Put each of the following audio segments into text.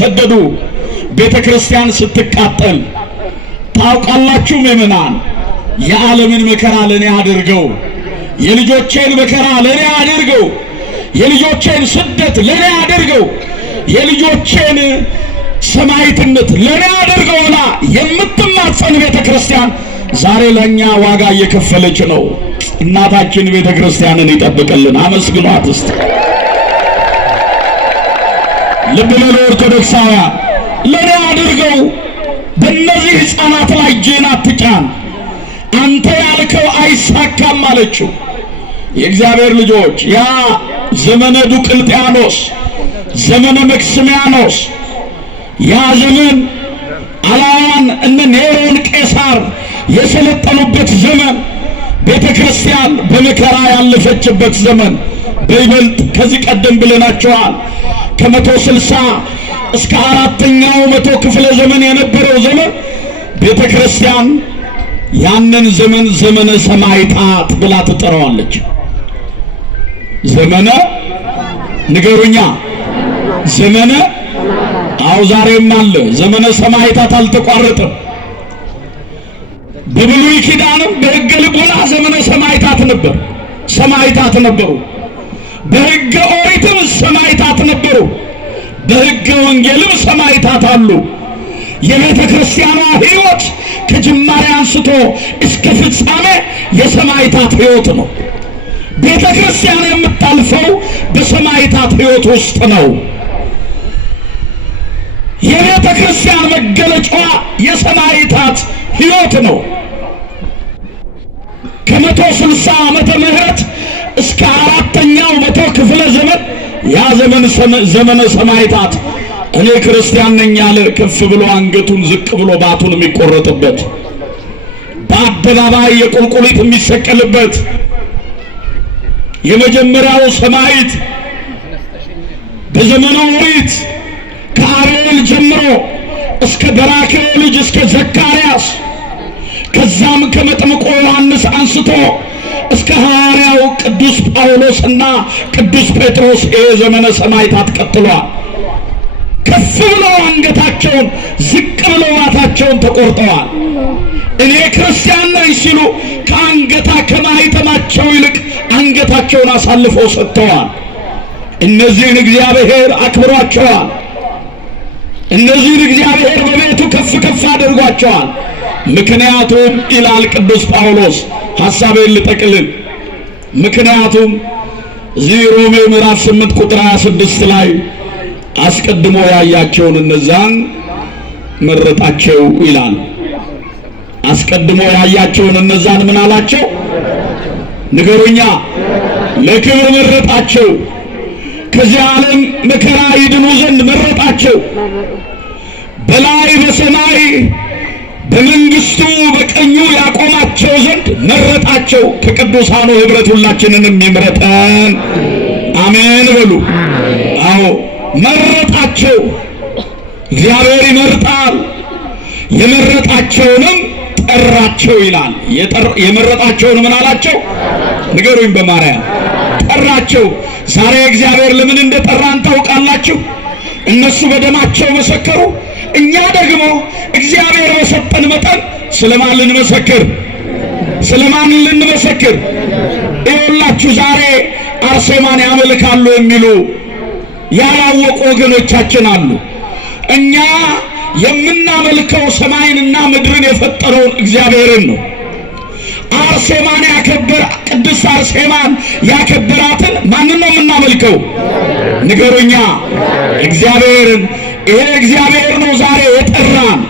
ሰደዱ። ቤተክርስቲያን ስትቃጠል ታውቃላችሁ ምእመናን። የዓለምን መከራ ለኔ አድርገው፣ የልጆቼን መከራ ለኔ አድርገው፣ የልጆቼን ስደት ለኔ አድርገው፣ የልጆቼን ሰማዕትነት ለኔ አድርገውና የምትማጸን ቤተክርስቲያን ዛሬ ለኛ ዋጋ እየከፈለች ነው። እናታችን ቤተክርስቲያንን ይጠብቅልን። አመስግኗት እስቲ። ልብ በሉ ኦርቶዶክሳውያን፣ ለኔ አድርገው በእነዚህ ሕፃናት ላይ እጅህን አትጫን፣ አንተ ያልከው አይሳካም አለችው። የእግዚአብሔር ልጆች ያ ዘመነ ዱቅልጥያኖስ፣ ዘመነ መክስሚያኖስ፣ ያ ዘመን አላዋን እነ ኔሮን ቄሳር የሰለጠኑበት ዘመን፣ ቤተክርስቲያን በመከራ ያለፈችበት ዘመን በይበልጥ ከዚህ ቀደም ብለናቸዋል። ከ160 እስከ 4ኛው መቶ ክፍለ ዘመን የነበረው ዘመን ቤተክርስቲያን ያንን ዘመን ዘመነ ሰማዕታት ብላ ትጠራዋለች። ዘመነ ንገሩኛ፣ ዘመነ አው ዛሬም አለ። ዘመነ ሰማዕታት አልተቋረጠም። በብሉይ ኪዳንም በሕገ ልቦና ዘመነ ሰማዕታት ነበር፣ ሰማዕታት ነበሩ። በሕገ ኦሪትም ሰማዕታት ነበሩ። በሕገ ወንጌልም ሰማዕታት አሉ። የቤተ ክርስቲያኗ ሕይወት ከጅማሬ አንስቶ እስከ ፍጻሜ የሰማዕታት ሕይወት ነው። ቤተ ክርስቲያን የምታልፈው በሰማዕታት ሕይወት ውስጥ ነው። የቤተ ክርስቲያን መገለጫዋ የሰማዕታት ሕይወት ነው። ከ160 ዓመተ ምህረት እስከ 4ኛው መቶ ክፍለ ዘመን ያ ዘመነ ሰማዕታት እኔ ክርስቲያን ነኝ ያለ ከፍ ብሎ አንገቱን ዝቅ ብሎ ባቱን የሚቆረጥበት፣ በአደባባይ የቁልቁሊት የሚሰቀልበት የመጀመሪያው ሰማዕት በዘመነ ኦሪት ከአቤል ጀምሮ እስከ በራክዩ ልጅ እስከ ዘካርያስ፣ ከዛም ከመጥምቁ ዮሐንስ አንስቶ እስከ ሐዋርያው ቅዱስ ጳውሎስና ቅዱስ ጴጥሮስ የዘመነ ሰማዕታት ቀጥሏል። ከፍ ብለው አንገታቸውን ዝቅ ብለው ባታቸውን ተቆርጠዋል። እኔ ክርስቲያን ነኝ ሲሉ ከማኅተማቸው ይልቅ አንገታቸውን አሳልፈው ሰጥተዋል። እነዚህን እግዚአብሔር አክብሯቸዋል። እነዚህን እግዚአብሔር በቤቱ ከፍ ከፍ አድርጓቸዋል። ምክንያቱም ይላል ቅዱስ ጳውሎስ፣ ሐሳቤን ልጠቅልል። ምክንያቱም እዚህ ሮሜ ምዕራፍ 8 ቁጥር 26 ላይ አስቀድሞ ያያቸውን እነዛን መረጣቸው ይላል። አስቀድሞ ያያቸውን እነዛን ምን አላቸው? ንገሩኛ። ለክብር መረጣቸው። ከዚህ ዓለም መከራ ይድኑ ዘንድ መረጣቸው። በላይ በሰማይ በመንግስቱ በቀኙ ያቆማቸው ዘንድ መረጣቸው። ከቅዱሳኑ ኅብረት ሁላችንንም ይምረጠን። አሜን በሉ። አዎ መረጣቸው። እግዚአብሔር ይመርጣል። የመረጣቸውንም ጠራቸው ይላል። የመረጣቸውን ምን አላቸው? ንገሩኝ በማርያም ጠራቸው። ዛሬ እግዚአብሔር ለምን እንደጠራን ታውቃላችሁ? እነሱ በደማቸው መሰከሩ። እኛ ደግሞ እግዚአብሔር በሰጠን መጠን ስለማን ልንመሰክር? ስለማን ልንመሰክር? ይኸውላችሁ ዛሬ አርሴማን ያመልካሉ የሚሉ ያላወቁ ወገኖቻችን አሉ። እኛ የምናመልከው ሰማይንና ምድርን የፈጠረውን እግዚአብሔርን ነው። አርሴማን ያከበር ቅድስት አርሴማን ያከበራትን ማንን ነው የምናመልከው? ንገሩኛ። እግዚአብሔርን። ይሄ እግዚአብሔር ነው ዛሬ የጠራን።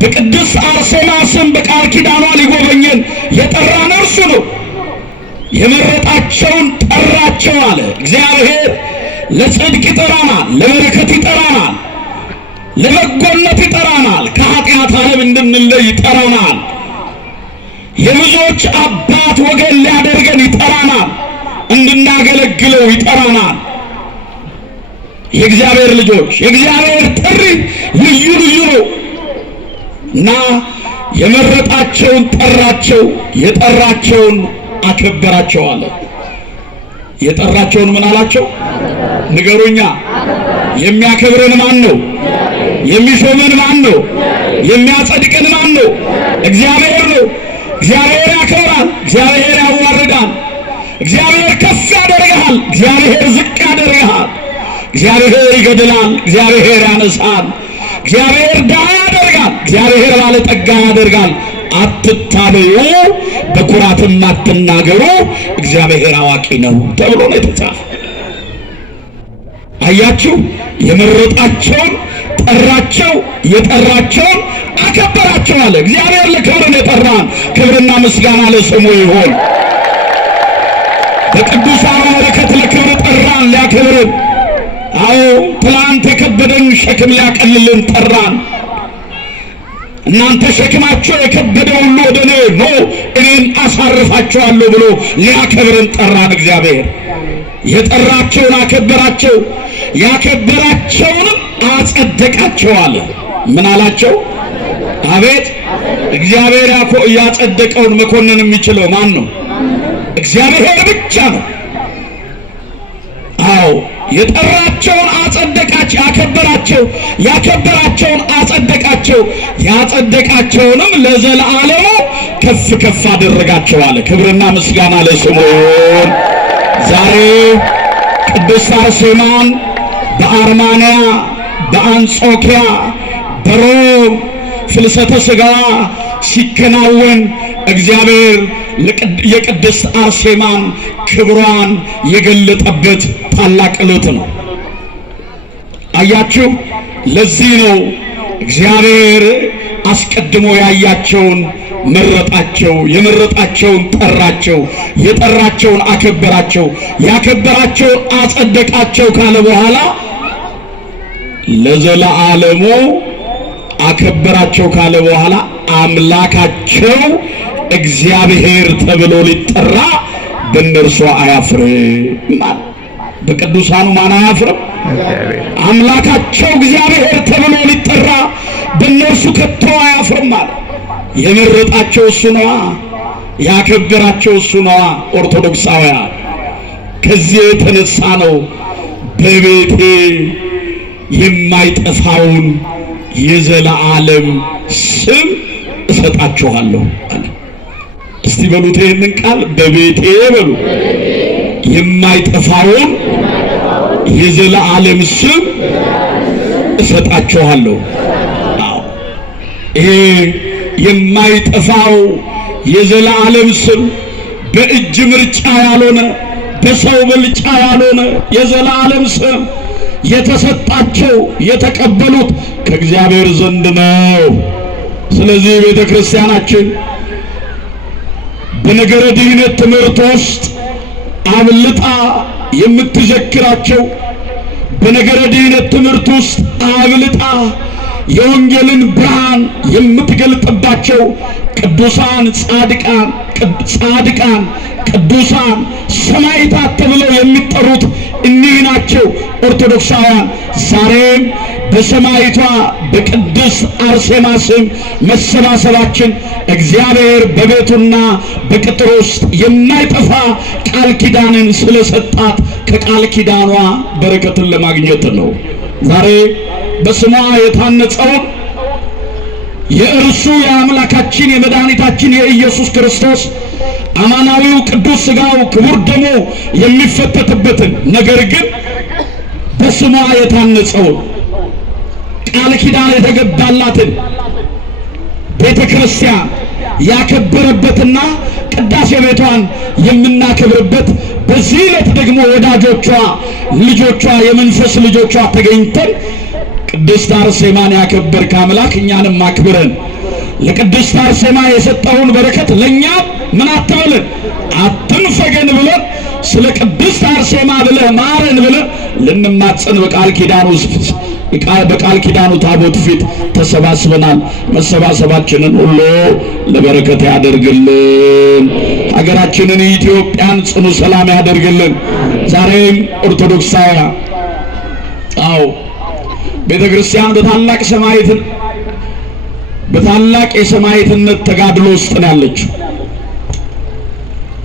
በቅድስት አርሴማ ስም በቃል ኪዳኗ ሊጎበኘን የጠራን እርሱ ነው። የመረጣቸውን ጠራቸው አለ እግዚአብሔር። ለጽድቅ ይጠራናል፣ ለበረከት ይጠራናል፣ ለበጎነት ይጠራናል፣ ከኃጢአት ዓለም እንድንለይ ይጠራናል። የብዙዎች አባት ወገን ሊያደርገን ይጠራናል፣ እንድናገለግለው ይጠራናል። የእግዚአብሔር ልጆች የእግዚአብሔር ጥሪ ልዩ ልዩ ነው እና የመረጣቸውን ጠራቸው፣ የጠራቸውን አከበራቸው አለ። የጠራቸውን ምን አላቸው? ንገሩኛ። የሚያከብረን ማን ነው? የሚሾመን ማን ነው? የሚያጸድቀን ማን ነው? እግዚአብሔር ነው። እግዚአብሔር ያከብራል፣ እግዚአብሔር ያዋርዳል። እግዚአብሔር ከፍ ያደርግሃል፣ እግዚአብሔር ዝቅ ያደርግሃል። እግዚአብሔር ይገድላል፣ እግዚአብሔር ያነሳል። እግዚአብሔር ድሃ ያደርጋል፣ እግዚአብሔር ባለጠጋ ያደርጋል። አትታበዩ፣ በኩራትም አትናገሩ፣ እግዚአብሔር አዋቂ ነው ተብሎ ነው የተጻፈ። አያችሁ፣ የመረጣቸውን ጠራቸው፣ የጠራቸውን አከበራቸው አለ። እግዚአብሔር ለክብር ነው የጠራን። ክብርና ምስጋና ለስሙ ይሁን። በቅዱሳን በረከት ለክብር ጠራን፣ ሊያከብርን። አዎ ትላንት የከበደን ሸክም ሊያቀልልን ጠራን። እናንተ ሸክማቸው የከበደ ሁሉ ወደ እኔ ኑ እኔን አሳርፋቸዋለሁ ብሎ ሊያከብርን ጠራን። እግዚአብሔር የጠራቸውን አከበራቸው፣ ያከበራቸውንም አጸደቃቸው አለ። ምን አላቸው? አቤት! እግዚአብሔር ያጸደቀውን መኮንን የሚችለው ማን ነው? እግዚአብሔር ብቻ ነው። አዎ የጠራቸውን አጸደቃቸው፣ ያከበራቸው፣ ያከበራቸውን አጸደቃቸው፣ ያጸደቃቸውንም ለዘለዓለሙ ከፍ ከፍ አደረጋቸው አለ። ክብርና ምስጋና ለስሙ ይሁን። ዛሬ ቅድስት አርሴማን በአርማንያ፣ በአንጾኪያ፣ በሮም ፍልሰተ ሥጋዋ ሲከናወን እግዚአብሔር የቅድስት አርሴማን ክብሯን የገለጠበት ታላቅ ዕለት ነው። አያችሁ፣ ለዚህ ነው እግዚአብሔር አስቀድሞ ያያቸውን መረጣቸው፣ የመረጣቸውን ጠራቸው፣ የጠራቸውን አከበራቸው፣ ያከበራቸውን አጸደቃቸው ካለ በኋላ ለዘለዓለሙ አከበራቸው ካለ በኋላ አምላካቸው እግዚአብሔር ተብሎ ሊጠራ በእነርሱ አያፍርም። በቅዱሳኑ ማን አያፍርም? አምላካቸው እግዚአብሔር ተብሎ ሊጠራ በእነርሱ ከቶ አያፍርም አለ። የመረጣቸው እሱ ነዋ፣ ያከበራቸው እሱ ነዋ። ኦርቶዶክሳውያን ከዚህ የተነሳ ነው በቤቴ የማይጠፋውን የዘላለም ስም እሰጣችኋለሁ አለ። እስቲ በሉት ይህንን ቃል፣ በቤቴ በሉ፣ የማይጠፋውን የዘላለም ስም እሰጣችኋለሁ። አዎ ይሄ የማይጠፋው የዘላለም ስም በእጅ ምርጫ ያልሆነ፣ በሰው ምርጫ ያልሆነ የዘላለም ስም የተሰጣቸው የተቀበሉት ከእግዚአብሔር ዘንድ ነው። ስለዚህ ቤተ ክርስቲያናችን በነገረ ድኅነት ትምህርት ውስጥ አብልጣ የምትዘክራቸው፣ በነገረ ድኅነት ትምህርት ውስጥ አብልጣ የወንጌልን ብርሃን የምትገልጥባቸው ቅዱሳን ጻድቃን ቅዱሳን ሰማዕታት ተብለው የሚጠሩት እኒህ ናቸው። ኦርቶዶክሳውያን ዛሬም በሰማዕቷ በቅድስት አርሴማ ስም መሰባሰባችን እግዚአብሔር በቤቱና በቅጥር ውስጥ የማይጠፋ ቃል ኪዳንን ስለሰጣት ከቃል ኪዳኗ በረከትን ለማግኘት ነው። ዛሬ በስሟ የታነጸውን የእርሱ የአምላካችን የመድኃኒታችን የኢየሱስ ክርስቶስ አማናዊው ቅዱስ ሥጋው ክቡር ደሙ የሚፈተትበትን ነገር ግን በስሟ የታነጸውን ቃል ኪዳን የተገባላትን ቤተ ክርስቲያን ያከበረበትና ቅዳሴ ቤቷን የምናከብርበት በዚህ ዕለት ደግሞ ወዳጆቿ፣ ልጆቿ፣ የመንፈስ ልጆቿ ተገኝተን ቅድስት አርሴማን ያከበርክ አምላክ እኛንም አክብረን ለቅድስት አርሴማ የሰጠውን በረከት ለእኛም ምን አትበለን አትንፈገን ብለን ስለ ቅድስት አርሴማ ብለህ ማረን ብለን ልንማጸን በቃል ኪዳኑ ታቦት ፊት ተሰባስበናል። መሰባሰባችንን ሁሉ ለበረከት ያደርግልን። ሀገራችንን ኢትዮጵያን ጽኑ ሰላም ያደርግልን። ዛሬም ኦርቶዶክሳውያን ቤተ ክርስቲያን በታላቅ የሰማዕትነት ተጋድሎ ውስጥ ነው ያለችው።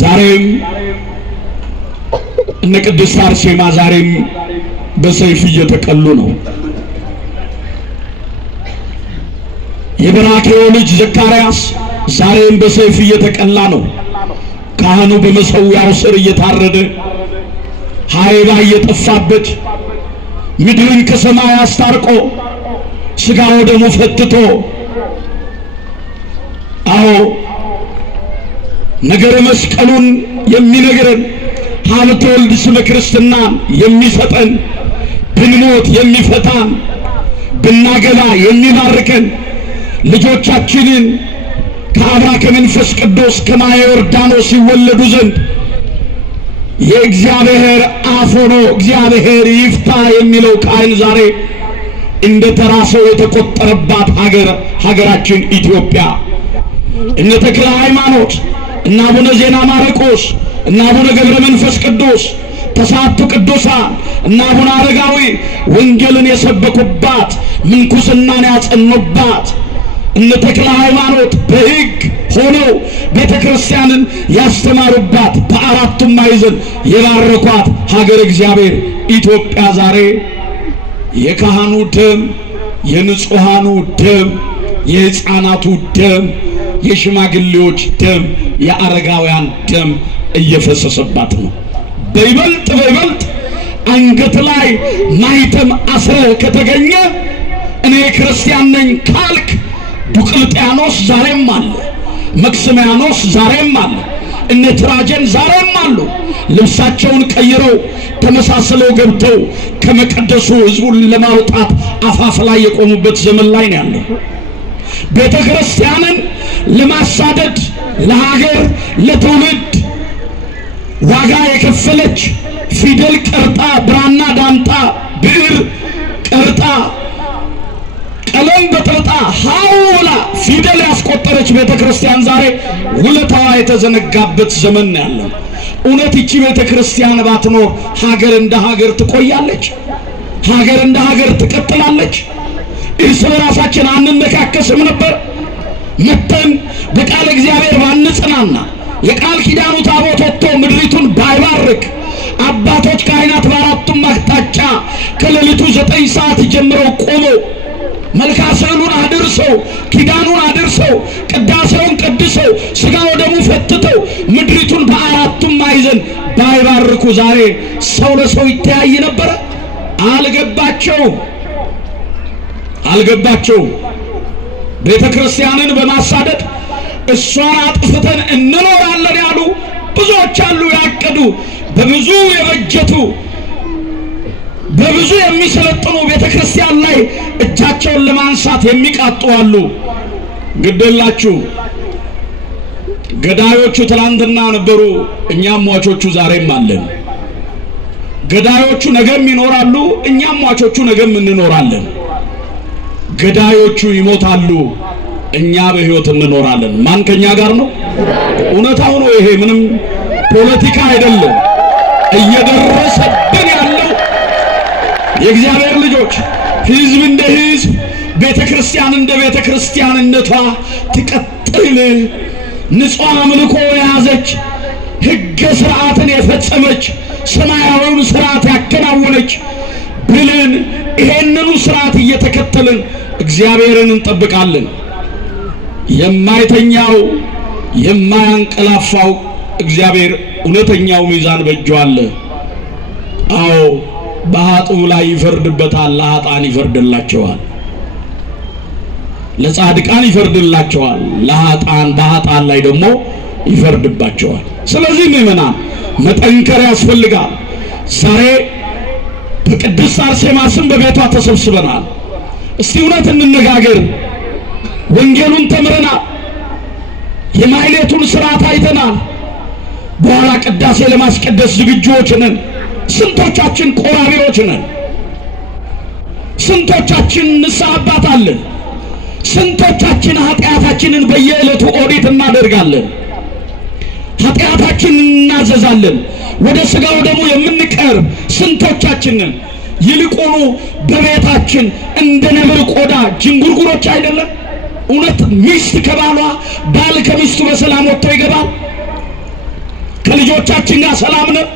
ዛሬም እነ ቅድስት አርሴማ ዛሬም በሰይፍ እየተቀሉ ነው። የበራክዩ ልጅ ዘካርያስ ዛሬም በሰይፍ እየተቀላ ነው። ካህኑ በመሠዊያው ስር እየታረደ ኃይባ እየጠፋበት ምድርን ከሰማይ አስታርቆ ሥጋ ወደሙ ፈትቶ አዎ ነገረ መስቀሉን የሚነግረን ሀብተ ወልድ ስመ ክርስትናን የሚሰጠን ብንሞት የሚፈታን ብናገባ የሚባርከን ልጆቻችንን ከአብራከ መንፈስ ቅዱስ ከማየ ዮርዳኖስ ይወለዱ ዘንድ የእግዚአብሔር አፍ ሆኖ እግዚአብሔር ይፍታ የሚለው ቃል ዛሬ እንደ ተራ ሰው የተቆጠረባት ሀገራችን ኢትዮጵያ እነ ተክለ ሃይማኖት እና አቡነ ዜና ማርቆስ እና አቡነ ገብረ መንፈስ ቅዱስ ተስዓቱ ቅዱሳን እና አቡነ አረጋዊ ወንጌልን የሰበኩባት ምንኩስናን ያጸኑባት እነ ተክለ ሃይማኖት በሕግ ሆነው ቤተክርስቲያንን ያስተማሩባት በአራቱም ማዕዘን የባረኳት ሀገር እግዚአብሔር ኢትዮጵያ ዛሬ የካህኑ ደም፣ የንጹሃኑ ደም፣ የሕፃናቱ ደም፣ የሽማግሌዎች ደም፣ የአረጋውያን ደም እየፈሰሰባት ነው። በይበልጥ አንገት ላይ ማይተም አስረህ ከተገኘ እኔ ክርስቲያን ነኝ ካልክ ዱቅልጥያኖስ ዛሬም አለ፣ መክስሚያኖስ ዛሬም አለ፣ እነ ትራጀን ዛሬም አሉ። ልብሳቸውን ቀይረው ተመሳስለው ገብተው ከመቀደሱ ሕዝቡን ለማውጣት አፋፍ ላይ የቆሙበት ዘመን ላይ ነው ያለው። ቤተ ክርስቲያንን ለማሳደድ ለሀገር ለትውልድ ዋጋ የከፈለች ፊደል ቀርጣ ብራና ዳምጣ ብዕር ቀርጣ ቀለም በጥልጣ ሐውላ ፊደል ያስቆጠረች ቤተ ክርስቲያን ዛሬ ውለታዋ የተዘነጋበት ዘመን ነው ያለው። እውነት ይቺ ቤተ ክርስቲያን ባትኖር ሀገር እንደ ሀገር ትቆያለች? ሀገር እንደ ሀገር ትቀጥላለች? እርስ በራሳችን አንነካከስም ነበር? መተን በቃል እግዚአብሔር ባንጽናና የቃል ኪዳኑ ታቦት ወጥቶ ምድሪቱን ባይባርክ አባቶች ካህናት በአራቱም አቅጣጫ ከሌሊቱ 9 ሰዓት ጀምረው ቆመው መልካ ስዕሉን አድርሰው ኪዳኑን አድርሰው ቅዳሴውን ቀድሰው ሥጋ ወደሙ ፈትተው ምድሪቱን በአራቱም ማዕዘን ባይባርኩ ዛሬ ሰው ለሰው ይተያይ ነበር? አልገባቸው። ቤተ ክርስቲያንን በማሳደድ እሷን አጥፍተን እንኖራለን ያሉ ብዙዎች አሉ። ያቀዱ በብዙ የበጀቱ በብዙ የሚሰለጥኑ ቤተ ክርስቲያን ላይ እጃቸውን ለማንሳት የሚቃጡ አሉ። ግደላችሁ ገዳዮቹ ትላንትና ነበሩ፣ እኛም ሟቾቹ ዛሬም አለን። ገዳዮቹ ነገም ይኖራሉ፣ እኛም ሟቾቹ ነገም እንኖራለን። ገዳዮቹ ይሞታሉ፣ እኛ በሕይወት እንኖራለን። ማን ከኛ ጋር ነው? እውነታው ነው ይሄ፣ ምንም ፖለቲካ አይደለም። እየደረሰብን ያለው የእግዚአብሔር ልጆች ሕዝብ እንደ ሕዝብ ቤተ ክርስቲያን እንደ ቤተ ክርስቲያንነቷ ትቀጥል፣ ንጹሕ አምልኮ የያዘች ሕገ ሥርዓትን የፈጸመች ሰማያዊውን ሥርዓት ያከናወነች ብለን ይሄንኑ ሥርዓት እየተከተልን እግዚአብሔርን እንጠብቃለን። የማይተኛው የማያንቀላፋው እግዚአብሔር እውነተኛው ሚዛን በእጁ አለ። አዎ በኃጥኡ ላይ ይፈርድበታል፣ ለኃጥአን ይፈርድላቸዋል። ለጻድቃን ይፈርድላቸዋል፣ ለኃጥአን በኃጥአን ላይ ደግሞ ይፈርድባቸዋል። ስለዚህ ምእመናን መጠንከር ያስፈልጋል። ዛሬ በቅድስት አርሴማ ስም በቤቷ ተሰብስበናል። እስቲ እውነት እንነጋገር። ወንጌሉን ተምረናል፣ የማሕሌቱን ሥርዓት አይተናል። በኋላ ቅዳሴ ለማስቀደስ ዝግጁዎች ነን። ስንቶቻችን ቆራቢዎች ነን? ስንቶቻችን ንስሐ አባት አለን? ስንቶቻችን ኃጢአታችንን በየዕለቱ ኦዲት እናደርጋለን? ኃጢአታችንን እናዘዛለን? ወደ ሥጋው ደግሞ የምንቀርብ ስንቶቻችንን? ይልቁኑ በቤታችን እንደ ነብር ቆዳ ጅንጉርጉሮች አይደለም? እውነት ሚስት ከባሏ ባል ከሚስቱ በሰላም ወጥቶ ይገባል? ከልጆቻችን ጋር ሰላም ነው?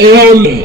ይኸውልህ